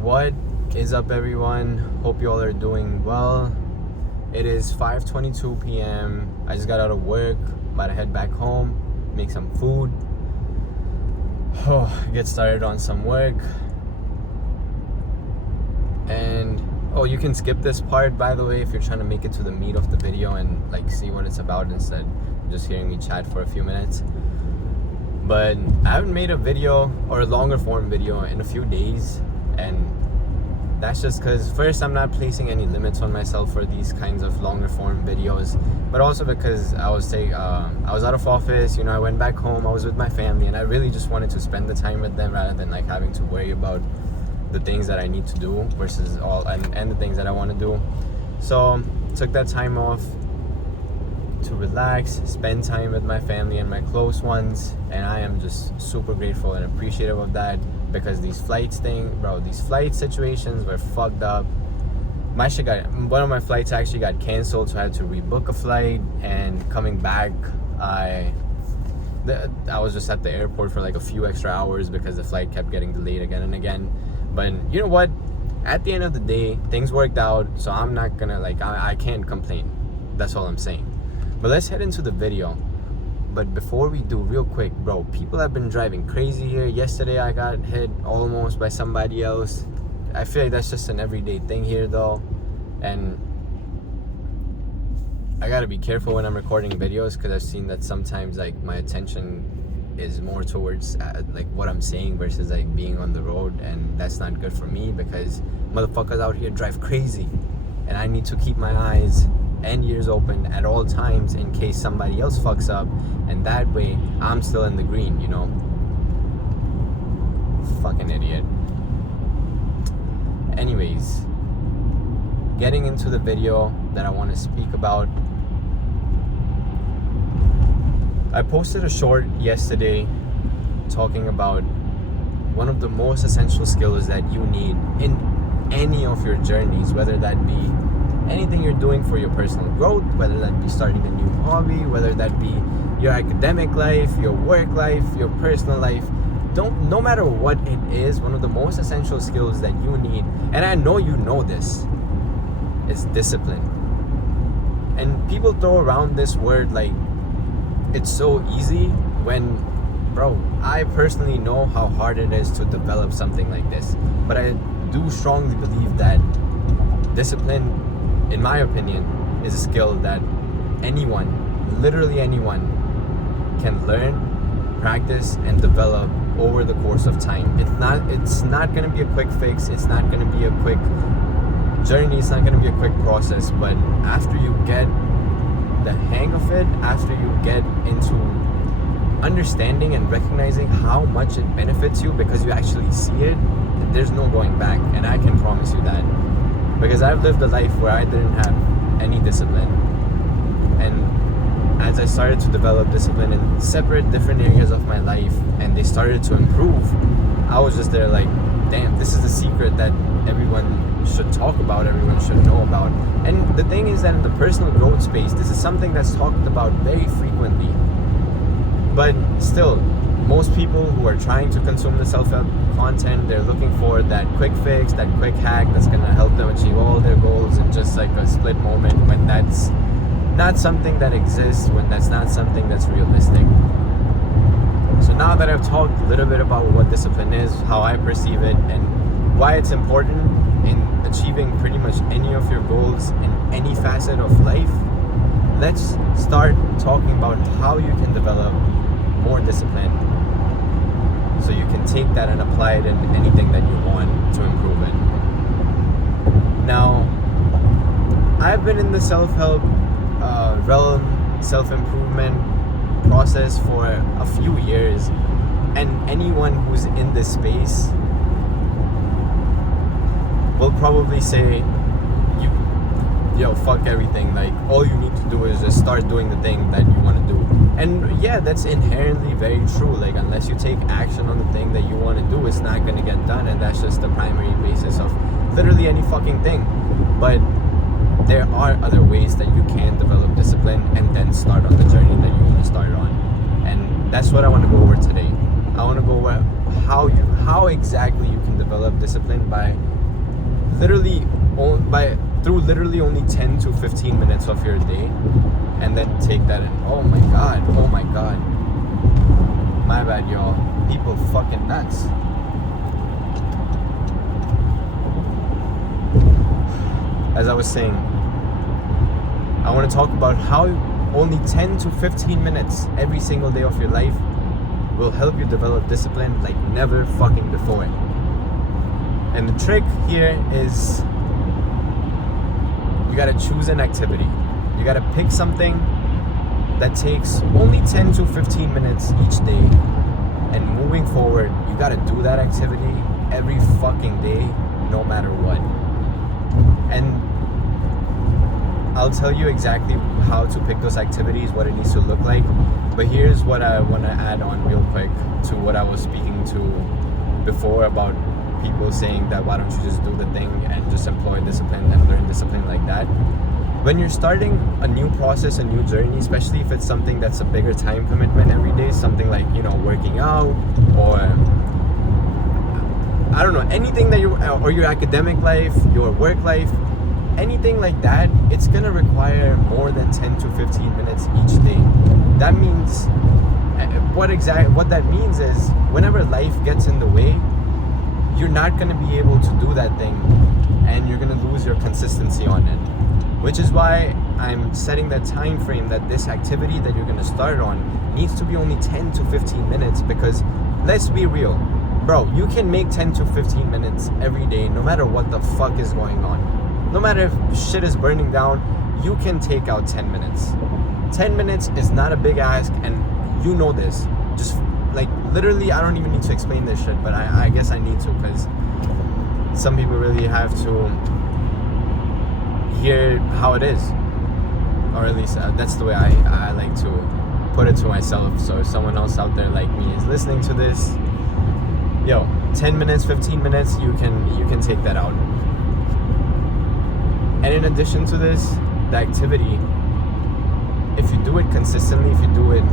What is up, everyone? Hope you all are doing well. It is 5:22 p.m. I just got out of work, about to head back home, make some food, get started on some work. And you can skip this part, by the way, if you're trying to make it to the meat of the video and like see what it's about instead of just hearing me chat for a few minutes. But I haven't made a video or a longer form video in a few days, and that's just because first, I'm not placing any limits on myself for these kinds of longer form videos, but also because I was out of office, I went back home, I was with my family, and I really just wanted to spend the time with them rather than like having to worry about the things that I need to do versus and the things that I want to do. So took that time off to relax, spend time with my family and my close ones, and I am just super grateful and appreciative of that, because these flight situations were fucked up. One of my flights actually got canceled, so I had to rebook a flight, and coming back I was just at the airport for like a few extra hours because the flight kept getting delayed again and again. But you know what, at the end of the day, things worked out, so I'm not gonna I can't complain. That's all I'm saying. But let's head into the video. But before we do, real quick, bro, people have been driving crazy here. Yesterday I got hit almost by somebody else. I feel like that's just an everyday thing here though, and I gotta be careful when I'm recording videos, because I've seen that sometimes like my attention is more towards like what I'm saying versus like being on the road, and that's not good for me because motherfuckers out here drive crazy, and I need to keep my eyes and ears open at all times in case somebody else fucks up, and that way I'm still in the green, Fucking idiot. Anyways, getting into the video that I want to speak about. I posted a short yesterday talking about one of the most essential skills that you need in any of your journeys, whether that be anything you're doing for your personal growth, whether that be starting a new hobby, whether that be your academic life, your work life, your personal life. No matter what it is, one of the most essential skills that you need, and I know you know this, is discipline. And people throw around this word like it's so easy when, bro, I personally know how hard it is to develop something like this. But I do strongly believe that discipline, in my opinion, is a skill that anyone, literally anyone, can learn, practice, and develop over the course of time. It's not going to be a quick fix. It's not going to be a quick journey. It's not going to be a quick process. But after you get the hang of it, after you get into understanding and recognizing how much it benefits you because you actually see it, there's no going back. And I can promise you that, because I've lived a life where I didn't have any discipline, and as I started to develop discipline in different areas of my life, and they started to improve, I was just there like, damn, this is the secret that everyone should talk about, everyone should know about. And the thing is that in the personal growth space, this is something that's talked about very frequently. But still, most people who are trying to consume the self-help content, they're looking for that quick fix, that quick hack that's going to help them achieve all their goals in just like a split moment, when that's not something that exists, when that's not something that's realistic. So now that I've talked a little bit about what discipline is, how I perceive it, and why it's important in achieving pretty much any of your goals in any facet of life, let's start talking about how you can develop more discipline so you can take that and apply it in anything that you want to improve in. Now, I've been in the self-help realm, self-improvement process for a few years, and anyone who's in this space will probably say, fuck everything, like all you need to do is just start doing the thing that you want to do. And yeah, that's inherently very true. Like, unless you take action on the thing that you want to do, it's not going to get done, and that's just the primary basis of literally any fucking thing. But there are other ways that you can develop discipline and then start on the journey that you want to start on, and that's what I want to go over today. I want to go over how exactly you can develop discipline by through literally only 10 to 15 minutes of your day, and then take that in. Oh my god, my bad, y'all. People fucking nuts. As I was saying, I want to talk about how only 10 to 15 minutes every single day of your life will help you develop discipline like never fucking before. And the trick here is you gotta choose an activity. You gotta pick something that takes only 10 to 15 minutes each day. And moving forward, you gotta do that activity every fucking day, no matter what. And I'll tell you exactly how to pick those activities, what it needs to look like. But here's what I want to add on real quick to what I was speaking to before about people saying that why don't you just do the thing and just employ discipline and learn discipline like that. When you're starting a new process, a new journey, especially if it's something that's a bigger time commitment every day, something like, working out, or I don't know, anything that or your academic life, your work life, anything like that, it's gonna require more than 10 to 15 minutes each day. That means what that means is whenever life gets in the way, you're not gonna be able to do that thing, and you're gonna lose your consistency on it. Which is why I'm setting that time frame that this activity that you're gonna start on needs to be only 10 to 15 minutes, because let's be real, bro, you can make 10 to 15 minutes every day no matter what the fuck is going on. No matter if shit is burning down, you can take out 10 minutes. 10 minutes is not a big ask, and you know this. Just like literally, I don't even need to explain this shit, but I guess I need to, because some people really have to hear how it is, or at least that's the way I like to put it to myself. So if someone else out there like me is listening to this, 10 minutes, 15 minutes, you can take that out. And in addition to this, the activity, if you do it consistently, if you do it,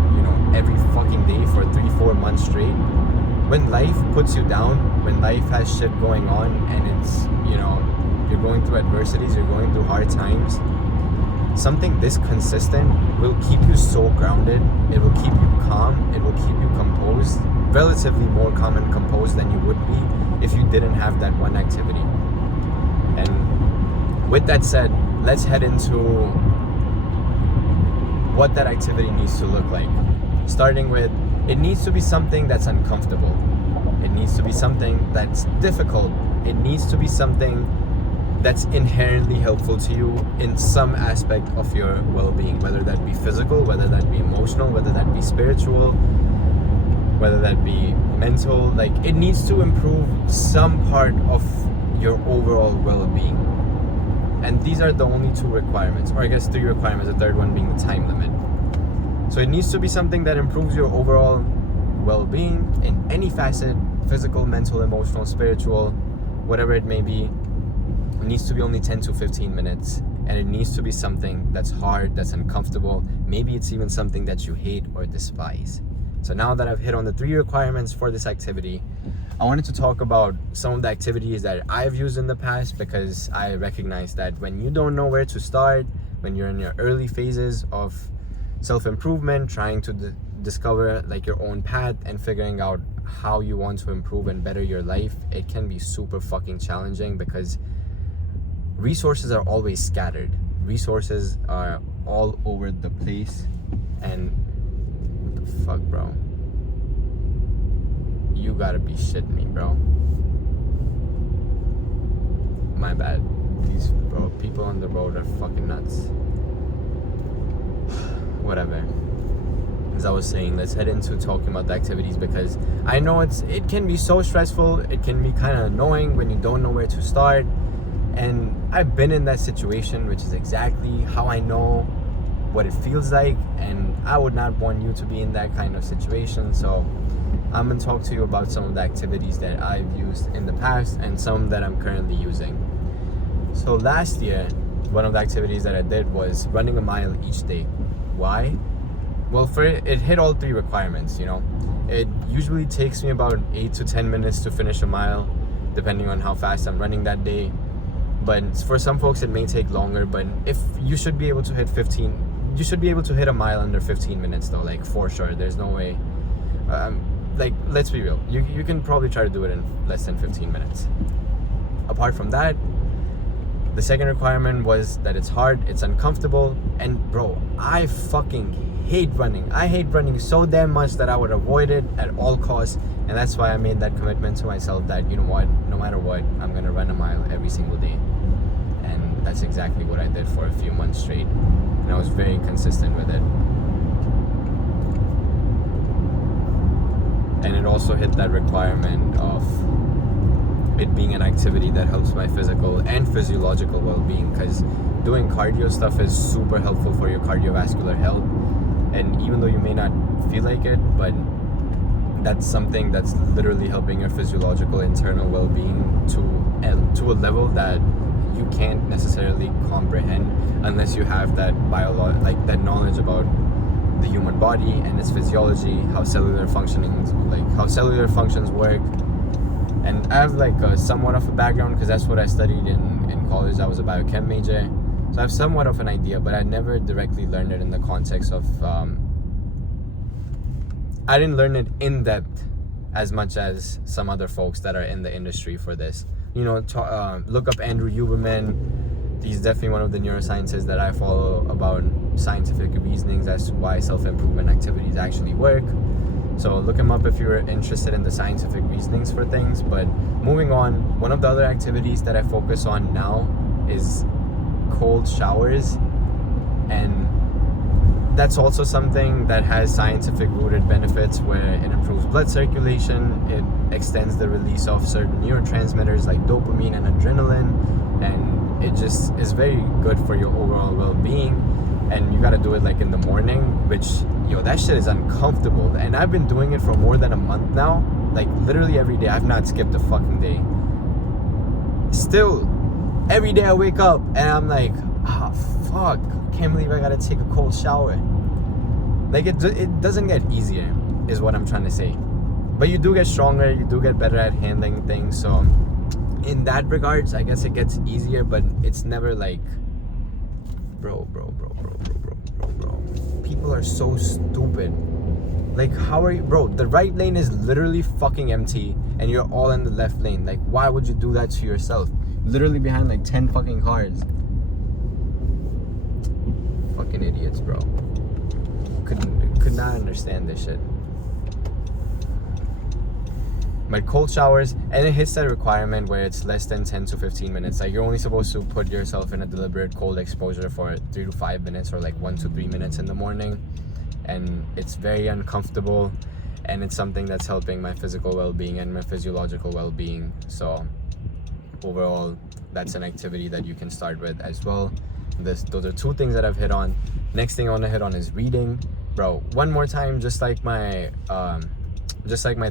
every fucking day for 3-4 months straight, when life puts you down, when life has shit going on, and it's, you're going through adversities, you're going through hard times, something this consistent will keep you so grounded, it will keep you calm, it will keep you composed, relatively more calm and composed than you would be if you didn't have that one activity. And with that said, let's head into what that activity needs to look like. Starting with, it needs to be something that's uncomfortable. It needs to be something that's difficult. It needs to be something that's inherently helpful to you in some aspect of your well-being, whether that be physical, whether that be emotional, whether that be spiritual, whether that be mental. Like, it needs to improve some part of your overall well-being. And these are the only 2 requirements, or I guess 3 requirements, the third one being the time limit. So it needs to be something that improves your overall well-being in any facet, physical, mental, emotional, spiritual, whatever it may be. It needs to be only 10 to 15 minutes, and it needs to be something that's hard, that's uncomfortable. Maybe it's even something that you hate or despise. So now that I've hit on the 3 requirements for this activity, I wanted to talk about some of the activities that I've used in the past, because I recognize that when you don't know where to start, when you're in your early phases of self-improvement, trying to discover like your own path and figuring out how you want to improve and better your life, it can be super fucking challenging, because resources are always scattered. Resources are all over the place. And what the fuck, bro? You gotta be shitting me, bro. My bad. These people on the road are fucking nuts. Whatever. As I was saying, let's head into talking about the activities, because I know it can be so stressful. It can be kind of annoying when you don't know where to start. And I've been in that situation, which is exactly how I know what it feels like, and I would not want you to be in that kind of situation. So I'm going to talk to you about some of the activities that I've used in the past and some that I'm currently using. So last year, one of the activities that I did was running a mile each day. Why? Well, it hit all 3 requirements, It usually takes me about 8 to 10 minutes to finish a mile, depending on how fast I'm running that day. But for some folks it may take longer, but if you should be able to hit 15, you should be able to hit a mile under 15 minutes though, like for sure. There's no way, like let's be real, you can probably try to do it in less than 15 minutes. Apart from that, the second requirement was that it's hard, it's uncomfortable, and bro, I fucking hate running. I hate running so damn much that I would avoid it at all costs. And that's why I made that commitment to myself that, you know what, no matter what, I'm gonna run a mile every single day. And that's exactly what I did for a few months straight. And I was very consistent with it. And it also hit that requirement of it being an activity that helps my physical and physiological well-being, because doing cardio stuff is super helpful for your cardiovascular health. And even though you may not feel like it, but that's something that's literally helping your physiological internal well-being to a level that you can't necessarily comprehend unless you have that that knowledge about the human body and its physiology, how cellular functions work. And I have like somewhat of a background because that's what I studied in college. I was a biochem major, so I have somewhat of an idea, but I never directly learned it in the context of I didn't learn it in depth as much as some other folks that are in the industry for this. You know, look up Andrew Huberman. He's definitely one of the neuroscientists that I follow about scientific reasonings as to why self-improvement activities actually work. So look him up if you're interested in the scientific reasonings for things. But moving on, one of the other activities that I focus on now is cold showers. And that's also something that has scientific rooted benefits, where it improves blood circulation, it extends the release of certain neurotransmitters like dopamine and adrenaline, and it just is very good for your overall well-being. And you gotta do it like in the morning, which, that shit is uncomfortable. And I've been doing it for more than a month now, like literally every day. I've not skipped a fucking day. Still, every day I wake up and I'm like, fuck, can't believe I gotta take a cold shower. Like it doesn't get easier is what I'm trying to say, but you do get stronger, you do get better at handling things. So in that regards, I guess it gets easier, but it's never like bro, people are so stupid. Like, how are you, bro? The right lane is literally fucking empty and you're all in the left lane. Like, why would you do that to yourself? Literally behind like 10 fucking cars. Fucking idiots, bro. Could not understand this shit. But cold showers, and it hits that requirement where it's less than 10 to 15 minutes. Like, you're only supposed to put yourself in a deliberate cold exposure for 3 to 5 minutes, or like 1 to 3 minutes in the morning. And it's very uncomfortable, and it's something that's helping my physical well-being and my physiological well-being. So overall, that's an activity that you can start with as well. Those are 2 things that I've hit on. Next thing I want to hit on is reading. Bro, one more time, just like my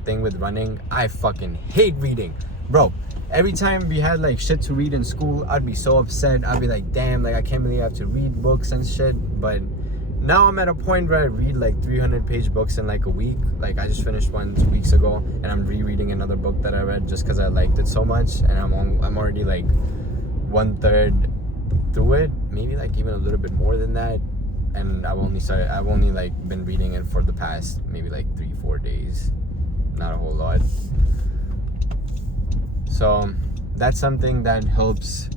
thing with running, I fucking hate reading. Bro, every time we had like shit to read in school, I'd be so upset. I'd be like, damn, like I can't believe I have to read books and shit. But now I'm at a point where I read like 300-page books in like a week. Like, I just finished one 2 weeks ago, and I'm rereading another book that I read just because I liked it so much. And I'm already like 1/3 through it, maybe like even a little bit more than that. And I've only like been reading it for the past maybe like 3-4 days, not a whole lot. So that's something that helps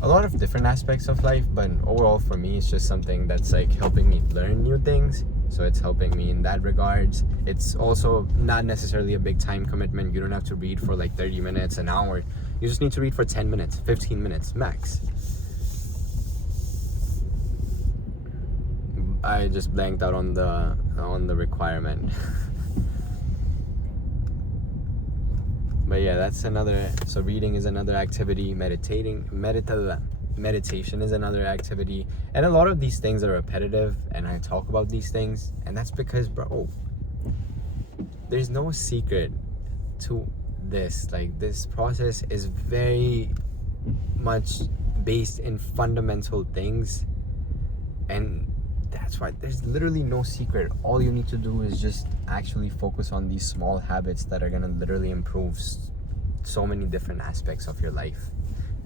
a lot of different aspects of life, but overall for me, it's just something that's like helping me learn new things. So it's helping me in that regards. It's also not necessarily a big time commitment. You don't have to read for like 30 minutes, an hour. You just need to read for 10 minutes, 15 minutes max. I just blanked out on the requirement. But yeah, that's another. So reading is another activity. Meditation is another activity. And a lot of these things are repetitive, and I talk about these things, and that's because, bro, there's no secret to this. Like, this process is very much based in fundamental things, and that's why there's literally no secret. All you need to do is just actually focus on these small habits that are gonna literally improve so many different aspects of your life.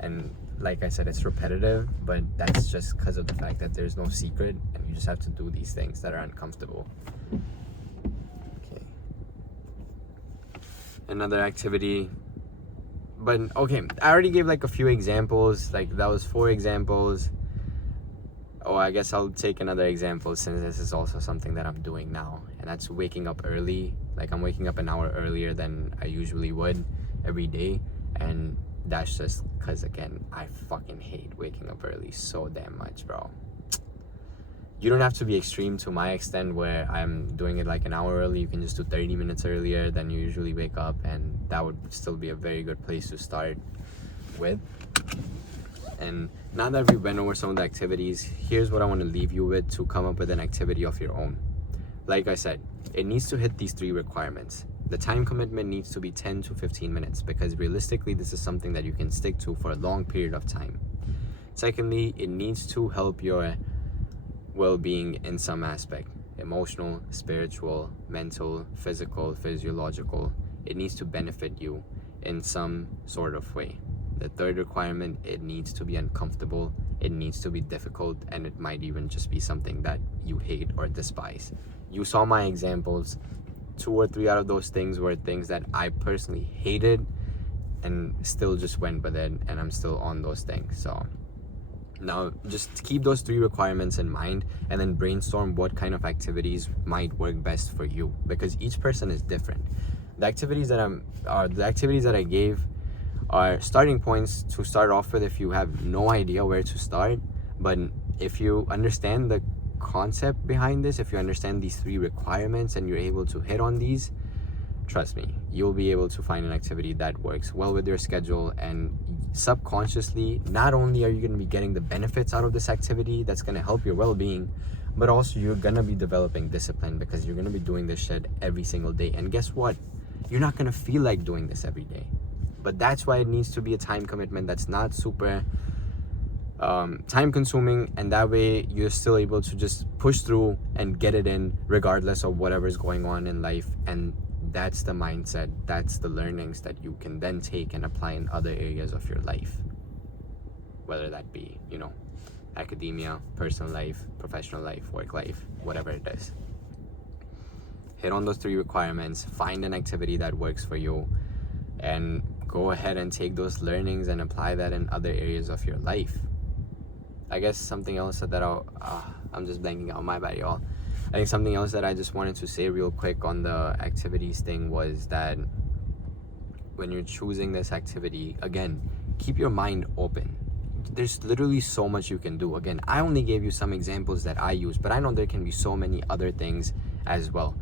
And like I said, it's repetitive, but that's just because of the fact that there's no secret, and you just have to do these things that are uncomfortable. Okay. Another activity. But okay, I already gave like a few examples. Like that was 4 examples. Oh, I guess I'll take another example, since this is also something that I'm doing now, and that's waking up early. Like I'm waking up an hour earlier than I usually would every day, and that's just because, again, I fucking hate waking up early so damn much, bro. You don't have to be extreme to my extent where I'm doing it like an hour early. You can just do 30 minutes earlier than you usually wake up, and that would still be a very good place to start with. And now that we've went over some of the activities, here's what I want to leave you with to come up with an activity of your own. Like I said, it needs to hit these 3 requirements. The time commitment needs to be 10 to 15 minutes, because realistically, this is something that you can stick to for a long period of time. Secondly, it needs to help your well-being in some aspect: emotional, spiritual, mental, physical, physiological. It needs to benefit you in some sort of way. The 3rd requirement, it needs to be uncomfortable, it needs to be difficult, and it might even just be something that you hate or despise. You saw my examples. 2 or 3 out of those things were things that I personally hated, and still just went with it, and I'm still on those things. So now just keep those 3 requirements in mind, and then brainstorm what kind of activities might work best for you, because each person is different. The activities that I gave are starting points to start off with if you have no idea where to start. But if you understand the concept behind this, if you understand these 3 requirements and you're able to hit on these, trust me, you'll be able to find an activity that works well with your schedule. And subconsciously, not only are you going to be getting the benefits out of this activity that's going to help your well-being, but also you're going to be developing discipline, because you're going to be doing this shit every single day. And guess what? You're not going to feel like doing this every day. But that's why it needs to be a time commitment that's not super time consuming, and that way you're still able to just push through and get it in regardless of whatever's going on in life. And that's the mindset, that's the learnings that you can then take and apply in other areas of your life, whether that be, academia, personal life, professional life, work life, whatever it is. Hit on those 3 requirements, find an activity that works for you, and go ahead and take those learnings and apply that in other areas of your life. I guess something else that I'm just blanking out, my bad, y'all. I think something else that I just wanted to say real quick on the activities thing was that when you're choosing this activity, again, keep your mind open. There's literally so much you can do. Again, I only gave you some examples that I use, but I know there can be so many other things as well.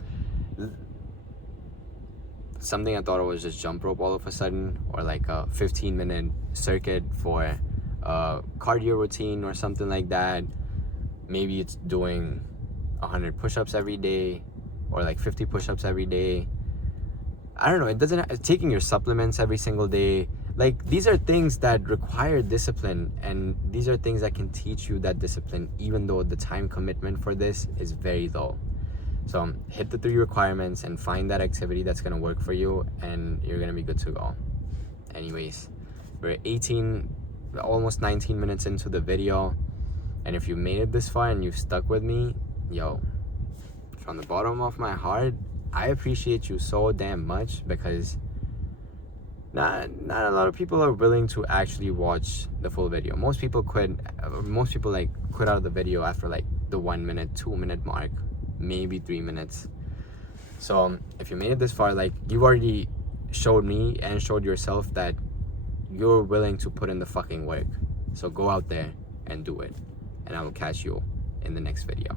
Something I thought it was just jump rope all of a sudden, or like a 15-minute circuit for a cardio routine or something like that. Maybe it's doing 100 push-ups every day, or like 50 push-ups every day. I don't know, taking your supplements every single day. Like, these are things that require discipline, and these are things that can teach you that discipline, even though the time commitment for this is very low. So hit the 3 requirements and find that activity that's going to work for you, and you're going to be good to go. Anyways, we're almost 19 minutes into the video, and if you made it this far and you've stuck with me, yo, from the bottom of my heart, I appreciate you so damn much, because not a lot of people are willing to actually watch the full video. Most people quit out of the video after like the 1 minute, 2 minute mark, maybe 3 minutes. So if you made it this far, like, you've already showed me and showed yourself that you're willing to put in the fucking work. So go out there and do it, and I will catch you in the next video.